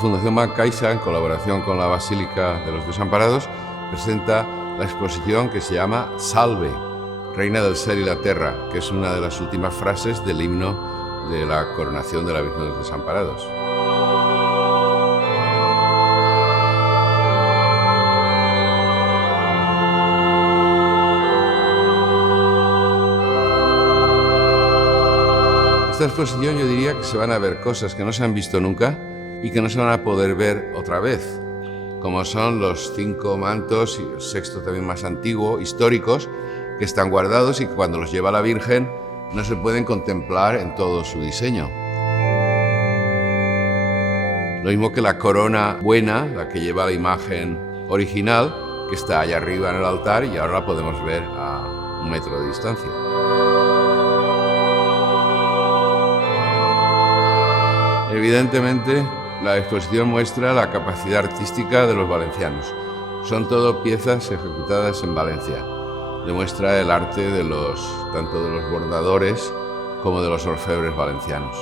Fundación Bancaisa, en colaboración con la Basílica de los Desamparados, presenta la exposición que se llama Salve, Reina del Cel y la Terra, que es una de las últimas frases del himno de la coronación de la Virgen de los Desamparados. En esta exposición yo diría que se van a ver cosas que no se han visto nunca y que no se van a poder ver otra vez, como son los 5 mantos, y el sexto también más antiguo, históricos, que están guardados y que cuando los lleva la Virgen no se pueden contemplar en todo su diseño. Lo mismo que la corona buena, la que lleva la imagen original, que está allá arriba en el altar y ahora la podemos ver a 1 metro de distancia. Evidentemente, la exposición muestra la capacidad artística de los valencianos. Son todo piezas ejecutadas en Valencia. Demuestra el arte tanto de los bordadores como de los orfebres valencianos.